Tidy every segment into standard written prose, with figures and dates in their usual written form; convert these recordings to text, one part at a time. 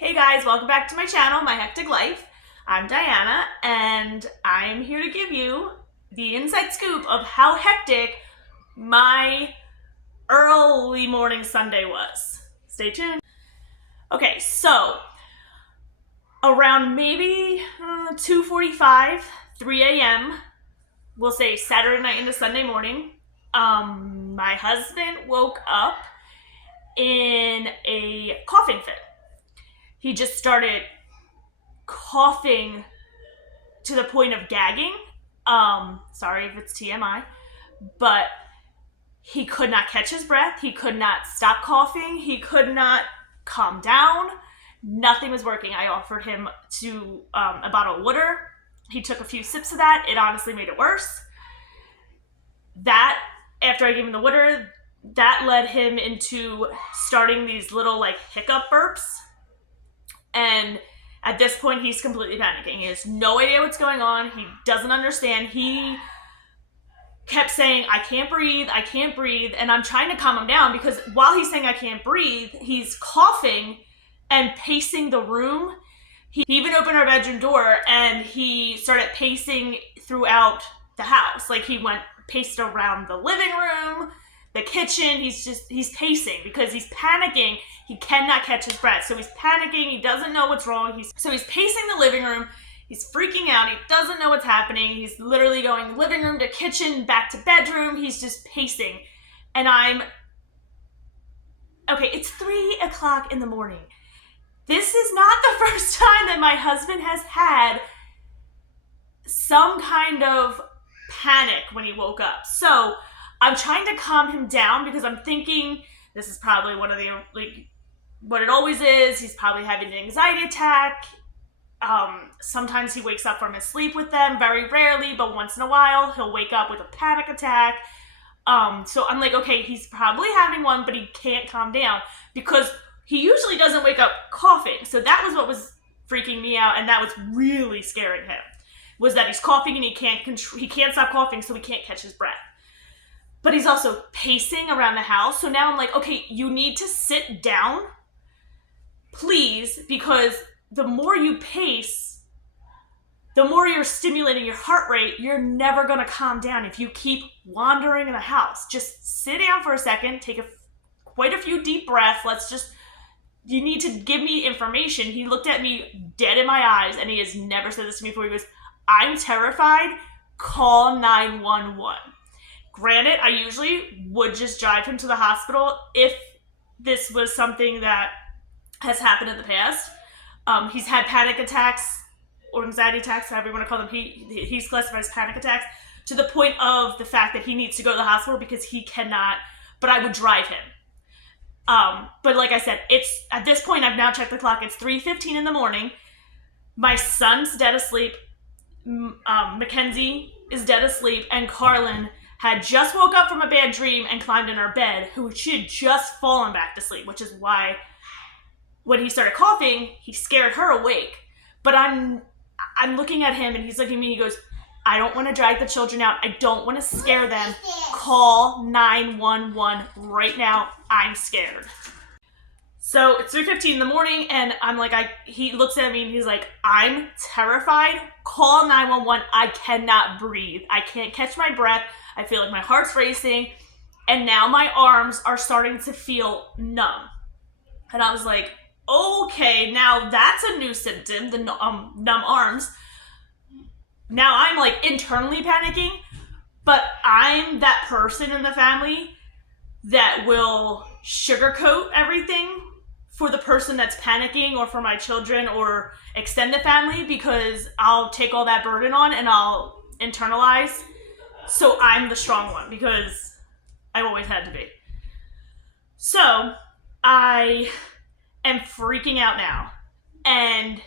Hey guys, welcome back to my channel, My Hectic Life. I'm Diana, and I'm here to give you the inside scoop of how hectic my early morning Sunday was. Stay tuned. Okay, so around maybe 2:45, 3 a.m., we'll say Saturday night into Sunday morning, my husband woke up in a coughing fit. He just started coughing to the point of gagging. Sorry if it's TMI, but he could not catch his breath. He could not stop coughing. He could not calm down. Nothing was working. I offered him a bottle of water. He took a few sips of that. It honestly made it worse. After I gave him the water, that led him into starting these little hiccup burps. And at this point, he's completely panicking. He has no idea what's going on. He doesn't understand. He kept saying, I can't breathe. And I'm trying to calm him down because while he's saying I can't breathe, he's coughing and pacing the room. He even opened our bedroom door and he started pacing throughout the house. He paced around the living room, the kitchen. He's pacing because he's panicking. He cannot catch his breath. So he's panicking. He doesn't know what's wrong. So he's pacing the living room. He's freaking out. He doesn't know what's happening. He's literally going living room to kitchen, back to bedroom. He's just pacing. And it's 3 o'clock in the morning. This is not the first time that my husband has had some kind of panic when he woke up. So I'm trying to calm him down because I'm thinking this is probably one of the, what it always is. He's probably having an anxiety attack. Sometimes he wakes up from his sleep with them, very rarely, but once in a while he'll wake up with a panic attack. So I'm like, okay, he's probably having one, but he can't calm down because he usually doesn't wake up coughing. So that was what was freaking me out, and that was really scaring him, was that he's coughing and he can't stop coughing, so he can't catch his breath. But he's also pacing around the house. So now I'm like, okay, you need to sit down, please, because the more you pace, the more you're stimulating your heart rate. You're never going to calm down if you keep wandering in the house. Just sit down for a second, take quite a few deep breaths. You need to give me information. He looked at me dead in my eyes, and he has never said this to me before. He goes, I'm terrified. Call 911. Granted, I usually would just drive him to the hospital if this was something that has happened in the past. He's had panic attacks or anxiety attacks, however you want to call them. He's classified as panic attacks to the point of the fact that he needs to go to the hospital because he cannot, but I would drive him. But like I said, at this point, I've now checked the clock. It's 3:15 in the morning. My son's dead asleep. Mackenzie is dead asleep, and Carlin had just woke up from a bad dream and climbed in our bed, she had just fallen back to sleep, which is why when he started coughing, he scared her awake. But I'm looking at him, and he's looking at me, he goes, I don't want to drag the children out. I don't want to scare them. Call 911 right now. I'm scared. So it's 3:15 in the morning, and I'm like, he looks at me and he's like, I'm terrified. Call 911. I cannot breathe. I can't catch my breath. I feel like my heart's racing, and now my arms are starting to feel numb. And I was like, okay, now that's a new symptom, the numb arms. Now I'm internally panicking, but I'm that person in the family that will sugarcoat everything for the person that's panicking, or for my children or extended family, because I'll take all that burden on and I'll internalize. So I'm the strong one because I've always had to be. So I am freaking out now, and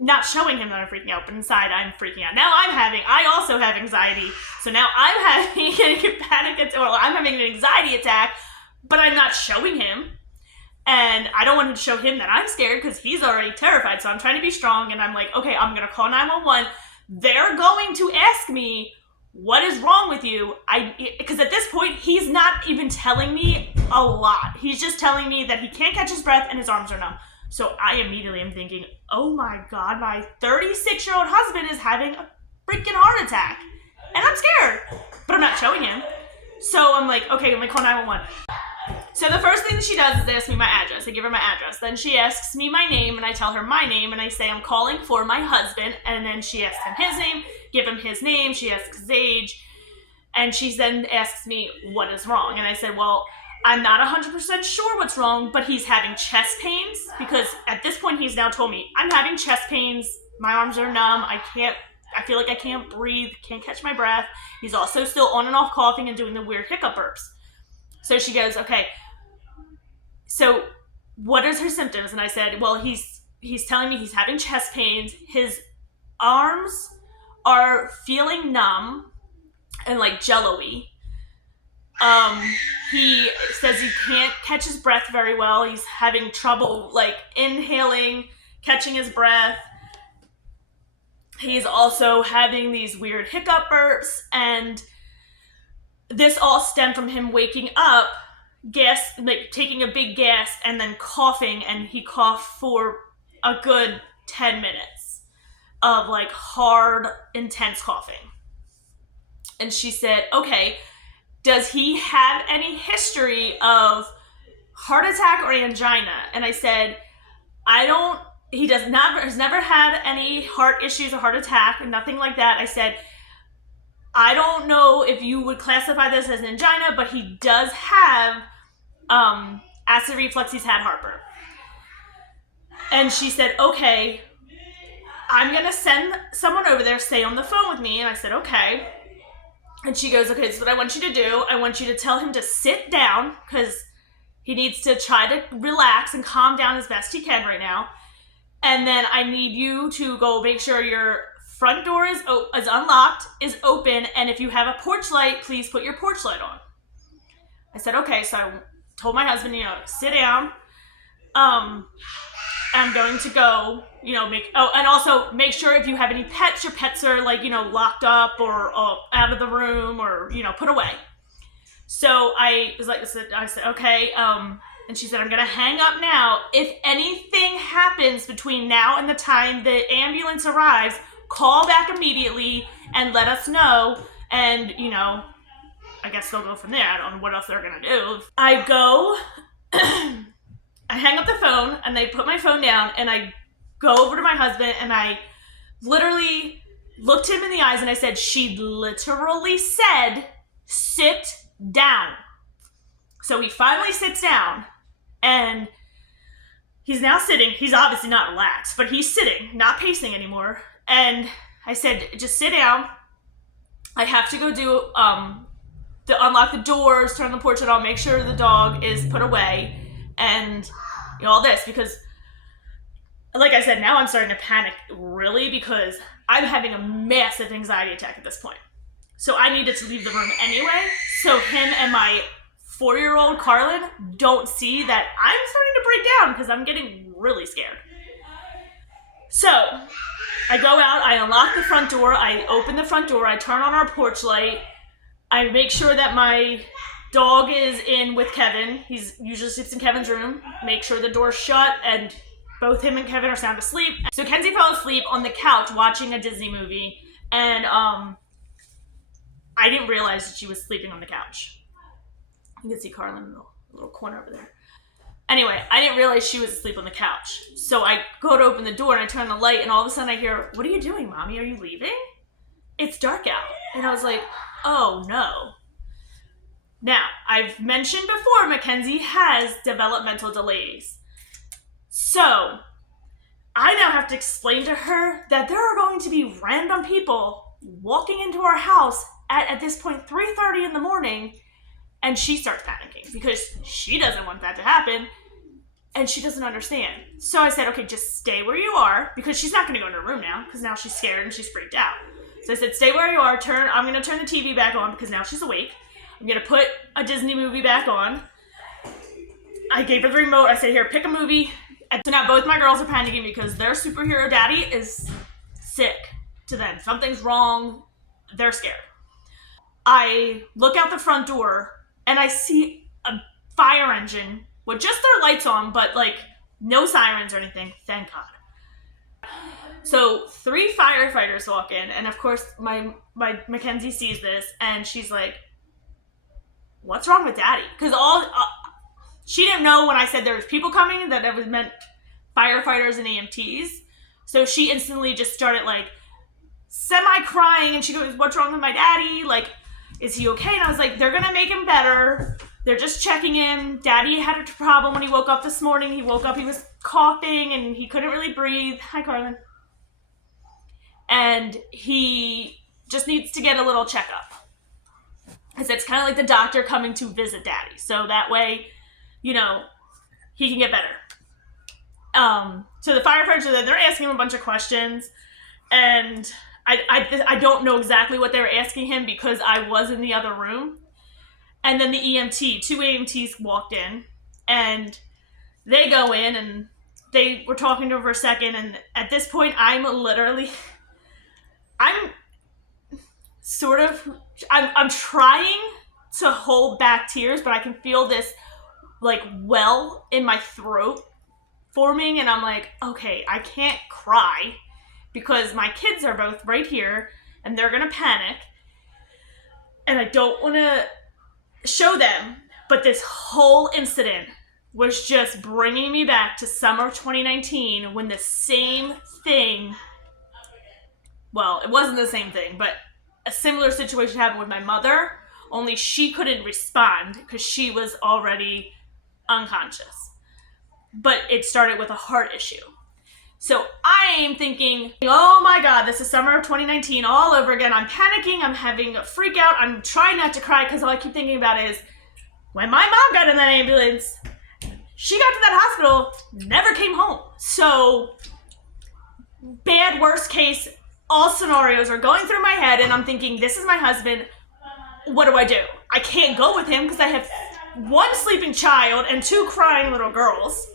not showing him that I'm freaking out, but inside I'm freaking out. Now I also have anxiety. So now I'm having a panic attack, or I'm having an anxiety attack, but I'm not showing him. And I don't want to show him that I'm scared because he's already terrified. So I'm trying to be strong, and I'm like, okay, I'm going to call 911. They're going to ask me, what is wrong with you? Because at this point, he's not even telling me a lot. He's just telling me that he can't catch his breath and his arms are numb. So I immediately am thinking, oh my God, my 36-year-old husband is having a freaking heart attack. And I'm scared, but I'm not showing him. So I'm like, okay, let me call 911. So the first thing that she does is ask me my address. I give her my address. Then she asks me my name, and I tell her my name, and I say I'm calling for my husband. And then she asks him his name, give him his name, she asks his age, and she then asks me what is wrong. And I said, well, I'm not 100% sure what's wrong, but he's having chest pains, because at this point he's now told me, I'm having chest pains, my arms are numb, I feel like I can't breathe, can't catch my breath. He's also still on and off coughing and doing the weird hiccup burps. So she goes, okay, so what is her symptoms? And I said, well, he's telling me he's having chest pains. His arms are feeling numb and like jello-y. He says he can't catch his breath very well. He's having trouble like inhaling, catching his breath. He's also having these weird hiccup burps, and this all stemmed from him waking up, like taking a big gas and then coughing, and he coughed for a good 10 minutes of like hard, intense coughing. And she said, okay, does he have any history of heart attack or angina? And I said, he has never had any heart issues or heart attack, nothing like that. I said, I don't know if you would classify this as an angina, but he does have acid reflux. He's had heartburn. And she said, okay, I'm going to send someone over there, stay on the phone with me. And I said, okay. And she goes, okay, this is what I want you to do. I want you to tell him to sit down, because he needs to try to relax and calm down as best he can right now. And then I need you to go make sure your front door is unlocked, is open, and if you have a porch light, please put your porch light on. I said, okay, so I told my husband, sit down. I'm going to go, and also make sure if you have any pets, your pets are like, locked up or out of the room or, put away. So I said, okay, and she said, I'm going to hang up now. If anything happens between now and the time the ambulance arrives, call back immediately and let us know. And, I guess they'll go from there. I don't know what else they're going to do. I go, I hang up the phone and I put my phone down and I go over to my husband and I literally looked him in the eyes and I said, she literally said, sit down. So he finally sits down and he's now sitting. He's obviously not relaxed, but he's sitting, not pacing anymore. And I said, just sit down. I have to go do, to unlock the doors, turn the porch light on, make sure the dog is put away, and all this, because like I said, now I'm starting to panic really, because I'm having a massive anxiety attack at this point. So I needed to leave the room anyway, so him and my 4-year-old Carlin don't see that I'm starting to break down, because I'm getting really scared. So I go out, I unlock the front door, I open the front door, I turn on our porch light, I make sure that my dog is in with Kevin. He's usually sleeps in Kevin's room. Make sure the door's shut and both him and Kevin are sound asleep. So Kenzie fell asleep on the couch watching a Disney movie, and I didn't realize that she was sleeping on the couch. You can see Carlin in the little corner over there. Anyway, I didn't realize she was asleep on the couch. So I go to open the door and I turn the light, and all of a sudden I hear, what are you doing, Mommy? Are you leaving? It's dark out. And I was like, oh no. Now, I've mentioned before, Mackenzie has developmental delays. So I now have to explain to her that there are going to be random people walking into our house at this point 3:30 in the morning, and she starts panicking because she doesn't want that to happen. And she doesn't understand. So I said, okay, just stay where you are, because she's not going to go in her room now, because now she's scared and she's freaked out. So I said, stay where you are. I'm going to turn the TV back on, because now she's awake. I'm going to put a Disney movie back on. I gave her the remote. I said, here, pick a movie. And so now both my girls are panicking because their superhero daddy is sick to them. Something's wrong. They're scared. I look out the front door and I see a fire engine with just their lights on, but like No sirens or anything, thank God. So 3 firefighters walk in, and of course my Mackenzie sees this, and she's like, what's wrong with Daddy? Because she didn't know when I said there was people coming that it was meant firefighters and EMTs. So she instantly just started like semi-crying, and she goes, what's wrong with my daddy? Like, is he okay? And I was like, they're gonna make him better. They're just checking in. Daddy had a problem when he woke up this morning. He woke up, he was coughing, and he couldn't really breathe. Hi, Carlin. And he just needs to get a little checkup. Because it's kind of like the doctor coming to visit Daddy. So that way, you know, he can get better. So the firefighters are there. They're asking him a bunch of questions. And I don't know exactly what they were asking him because I was in the other room. And then the EMT, 2 EMTs walked in. And they go in and they were talking to him for a second. And at this point, I'm trying to hold back tears, but I can feel this like well in my throat forming, and I'm like, okay, I can't cry because my kids are both right here and they're gonna panic, and I don't want to show them. But this whole incident was just bringing me back to summer of 2019 when the same thing, well, it wasn't the same thing, but a similar situation happened with my mother, only she couldn't respond because she was already unconscious. But it started with a heart issue. So I'm thinking, oh my God, this is summer of 2019 all over again. I'm panicking, I'm having a freak out, I'm trying not to cry because all I keep thinking about is when my mom got in that ambulance, she got to that hospital, never came home. So bad, worst case, all scenarios are going through my head, and I'm thinking, this is my husband. What do? I can't go with him because I have 1 sleeping child and 2 crying little girls.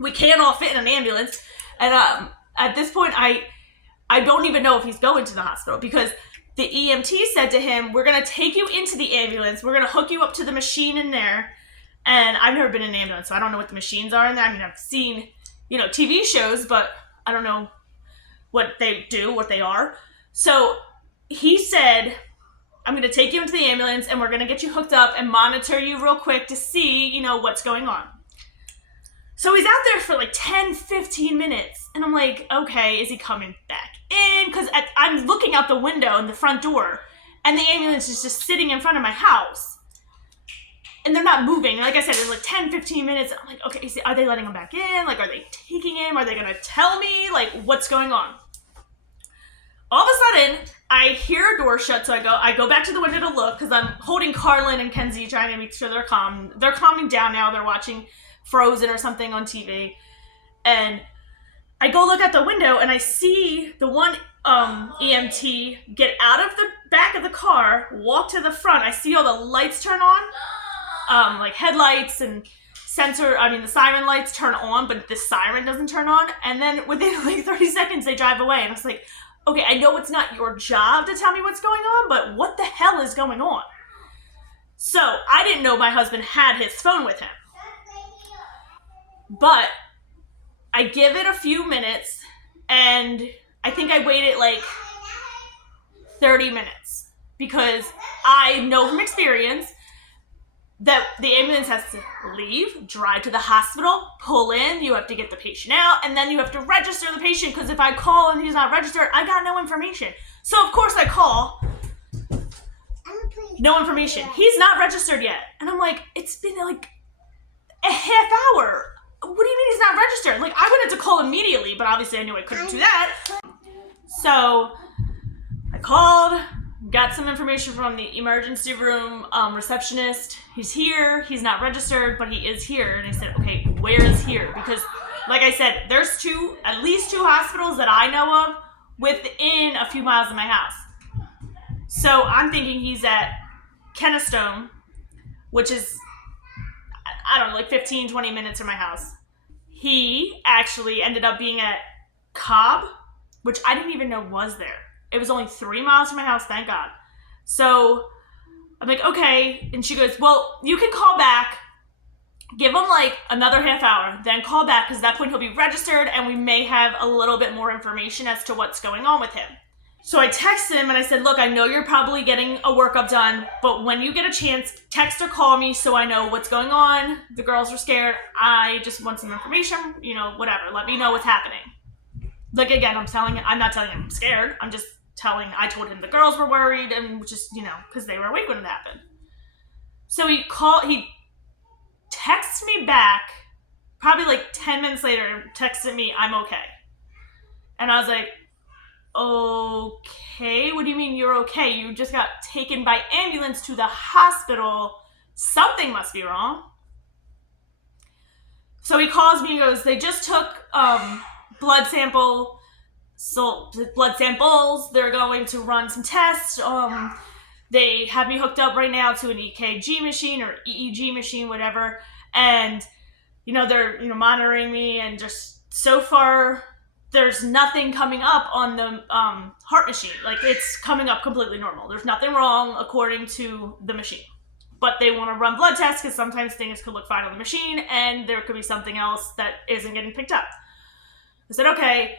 We can't all fit in an ambulance. And at this point, I don't even know if he's going to the hospital because the EMT said to him, we're going to take you into the ambulance. We're going to hook you up to the machine in there. And I've never been in an ambulance, so I don't know what the machines are in there. I mean, I've seen, TV shows, but I don't know what they do, what they are. So he said, I'm going to take you into the ambulance and we're going to get you hooked up and monitor you real quick to see, what's going on. So he's out there for like 10, 15 minutes. And I'm like, okay, is he coming back in? Because I'm looking out the window in the front door and the ambulance is just sitting in front of my house. And they're not moving. Like I said, it's like 10, 15 minutes. I'm like, okay, are they letting him back in? Like, are they taking him? Are they going to tell me? Like, what's going on? All of a sudden, I hear a door shut, so I go back to the window to look because I'm holding Carlin and Kenzie, trying to make sure they're calm. They're calming down now. They're watching Frozen or something on TV. And I go look out the window, and I see the one EMT get out of the back of the car, walk to the front. I see all the lights turn on, like headlights and the siren lights turn on, but the siren doesn't turn on. And then within like 30 seconds, they drive away. And I was like, okay, I know it's not your job to tell me what's going on, but what the hell is going on? So I didn't know my husband had his phone with him. But I give it a few minutes, and I think I waited like 30 minutes because I know from experience that the ambulance has to leave, drive to the hospital, pull in, you have to get the patient out, and then you have to register the patient because if I call and he's not registered, I got no information. So of course I call, no information. He's not registered yet. And I'm like, it's been like a half hour. What do you mean he's not registered? Like, I wanted to call immediately, but obviously I knew I couldn't do that. So I called, got some information from the emergency room receptionist. He's here. He's not registered, but he is here. And I said, okay, where is here? Because, like I said, there's at least two hospitals that I know of within a few miles of my house. So I'm thinking he's at Kennestone, which is, I don't know, like 15, 20 minutes from my house. He actually ended up being at Cobb, which I didn't even know was there. It was only 3 miles from my house, thank God. So I'm like, okay. And she goes, well, you can call back give him like another half hour, then call back, because at that point he'll be registered and we may have a little bit more information as to what's going on with him. So I texted him and I said, look, I know you're probably getting a workup done, but when you get a chance, text or call me so I know what's going on. The girls are scared. I just want some information, whatever. Let me know what's happening. Like, again, I'm not telling him I'm scared. I'm just I told him the girls were worried and just, because they were awake when it happened. So he texted me back, probably like 10 minutes later, texted me, I'm okay. And I was like, okay, what do you mean you're okay? You just got taken by ambulance to the hospital. Something must be wrong. So he calls me and goes, they just took blood samples. They're going to run some tests. They have me hooked up right now to an EKG machine or EEG machine, whatever. And, they're, monitoring me, and just so far there's nothing coming up on the heart machine. Like, it's coming up completely normal. There's nothing wrong according to the machine. But they want to run blood tests because sometimes things could look fine on the machine and there could be something else that isn't getting picked up. I said, okay,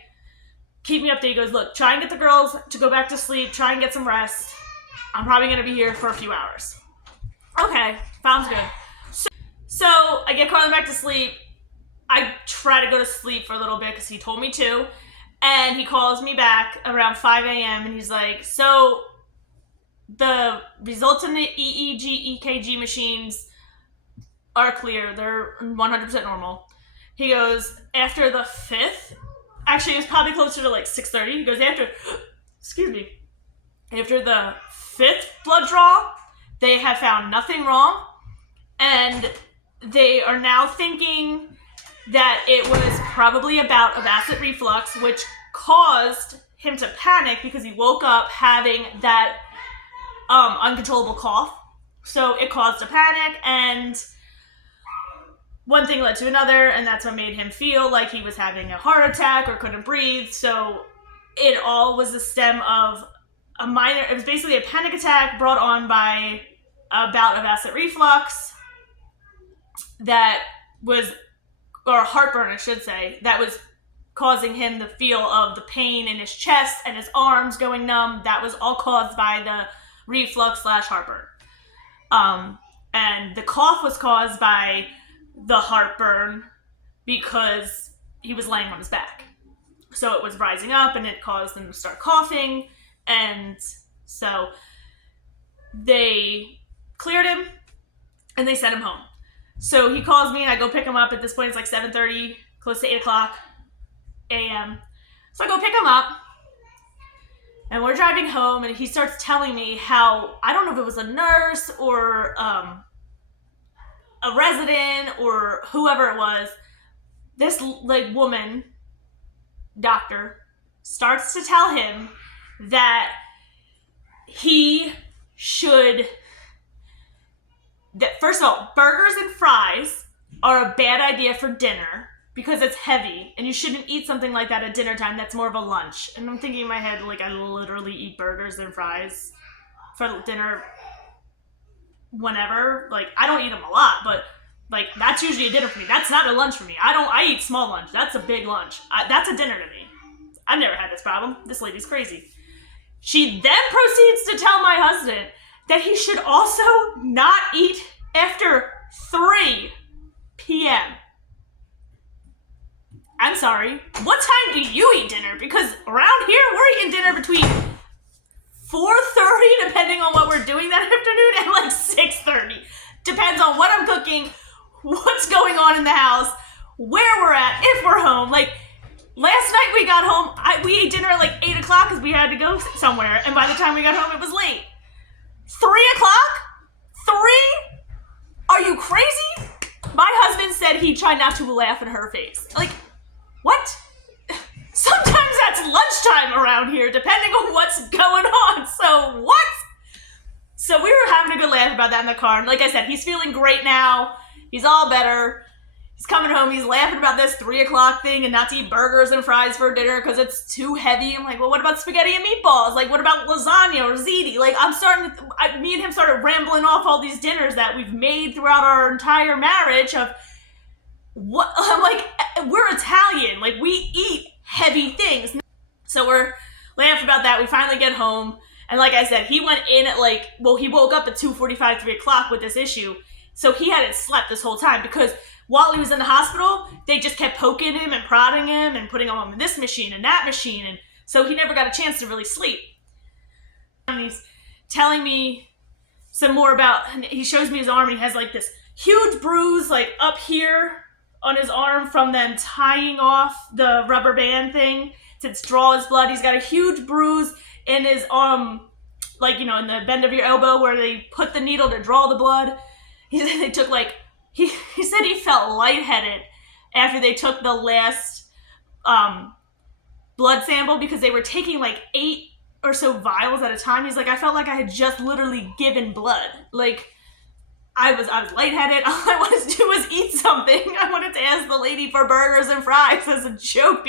keep me updated. He goes, look, try and get the girls to go back to sleep. Try and get some rest. I'm probably going to be here for a few hours. Okay, sounds good. So I get Carlin back to sleep. I try to go to sleep for a little bit because he told me to. And he calls me back around 5 a.m. and he's like, so the results in the EEG, EKG machines are clear. They're 100% normal. He goes, after the 5th, actually it was probably closer to like 6:30. He goes, after the 5th blood draw, they have found nothing wrong. And they are now thinking that it was probably a bout of acid reflux, which caused him to panic because he woke up having that uncontrollable cough. So it caused a panic, and one thing led to another, and that's what made him feel like he was having a heart attack or couldn't breathe. So it all was a stem of it was basically a panic attack brought on by a bout of acid reflux or heartburn, I should say, that was causing him the feel of the pain in his chest and his arms going numb. That was all caused by the reflux/heartburn. And the cough was caused by the heartburn because he was laying on his back. So it was rising up and it caused him to start coughing. And so they cleared him and they sent him home. So he calls me and I go pick him up. At this point, it's like 7:30, close to 8 o'clock a.m. So I go pick him up and we're driving home and he starts telling me how, I don't know if it was a nurse or a resident or whoever it was, this woman, doctor, starts to tell him that first of all, burgers and fries are a bad idea for dinner because it's heavy and you shouldn't eat something like that at dinner time. That's more of a lunch. And I'm thinking in my head, like, I literally eat burgers and fries for dinner whenever. Like, I don't eat them a lot, but like, that's usually a dinner for me. That's not a lunch for me. I eat small lunch. That's a big lunch. That's a dinner to me. I've never had this problem. This lady's crazy. She then proceeds to tell my husband that he should also not eat after 3 p.m. I'm sorry. What time do you eat dinner? Because around here, we're eating dinner between 4:30, depending on what we're doing that afternoon, and like 6:30. Depends on what I'm cooking, what's going on in the house, where we're at, if we're home. Like, last night we got home, we ate dinner at like 8 o'clock because we had to go somewhere, and by the time we got home, it was late. 3 o'clock? 3? Are you crazy? My husband said he tried not to laugh in her face. Like, what? Sometimes that's lunchtime around here, depending on what's going on. So, what? So we were having a good laugh about that in the car. And like I said, he's feeling great now. He's all better. He's coming home, he's laughing about this 3 o'clock thing and not to eat burgers and fries for dinner because it's too heavy. I'm like, well, what about spaghetti and meatballs? Like, what about lasagna or ziti? Like, me and him started rambling off all these dinners that we've made throughout our entire marriage of what, I'm like, we're Italian. Like, we eat heavy things. So we're laughing about that. We finally get home. And like I said, he went in at he woke up at 2:45, 3 o'clock with this issue. So he hadn't slept this whole time because while he was in the hospital, they just kept poking him and prodding him and putting him on this machine and that machine. And so he never got a chance to really sleep. And he's telling me some more about, he shows me his arm and he has like this huge bruise like up here on his arm from them tying off the rubber band thing to draw his blood. He's got a huge bruise in his in the bend of your elbow where they put the needle to draw the blood. He said he felt lightheaded after they took the last blood sample because they were taking like 8 or so vials at a time. He's like, I felt like I had just literally given blood. Like, I was lightheaded. All I wanted to do was eat something. I wanted to ask the lady for burgers and fries as a joke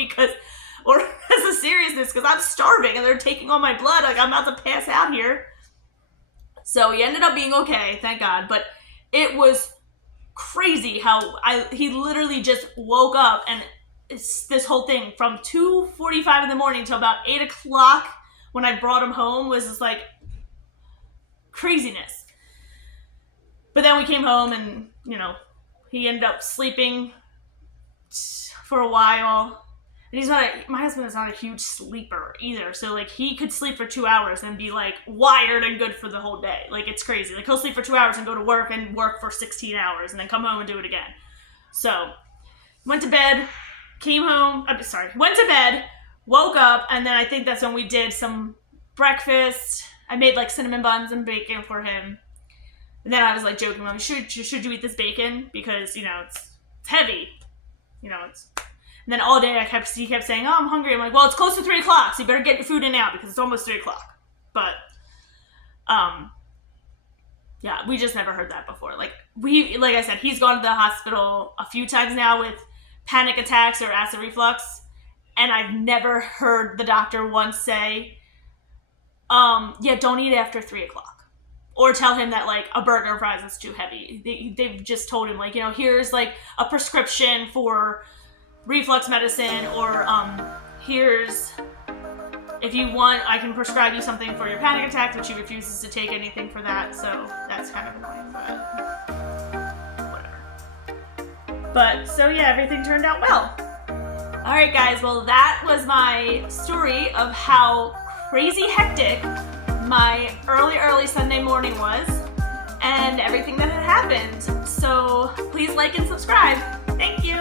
or as a seriousness because I'm starving and they're taking all my blood. Like, I'm about to pass out here. So he ended up being okay, thank God. But it was crazy how he literally just woke up and this whole thing from 2:45 in the morning till about 8 o'clock when I brought him home was just like craziness. But then we came home and, he ended up sleeping for a while. And my husband is not a huge sleeper either. So like he could sleep for 2 hours and be like wired and good for the whole day. Like it's crazy. Like he'll sleep for 2 hours and go to work and work for 16 hours and then come home and do it again. So went to bed, went to bed, woke up, and then I think that's when we did some breakfast. I made like cinnamon buns and bacon for him. And then I was like joking, like, should you eat this bacon? Because, it's heavy. And then all day he kept saying, oh, I'm hungry. I'm like, well, it's close to 3 o'clock, so you better get your food in now because it's almost 3 o'clock. But, yeah, we just never heard that before. Like I said, he's gone to the hospital a few times now with panic attacks or acid reflux. And I've never heard the doctor once say, don't eat after 3 o'clock. Or tell him that, like, a burger and fries is too heavy. They've just told him, like, here's, like, a prescription for reflux medicine, or here's, if you want, I can prescribe you something for your panic attack, but she refuses to take anything for that, so that's kind of annoying, but whatever. But, so yeah, everything turned out well. Alright guys, well that was my story of how crazy hectic my early Sunday morning was, and everything that had happened. So please like and subscribe. Thank you.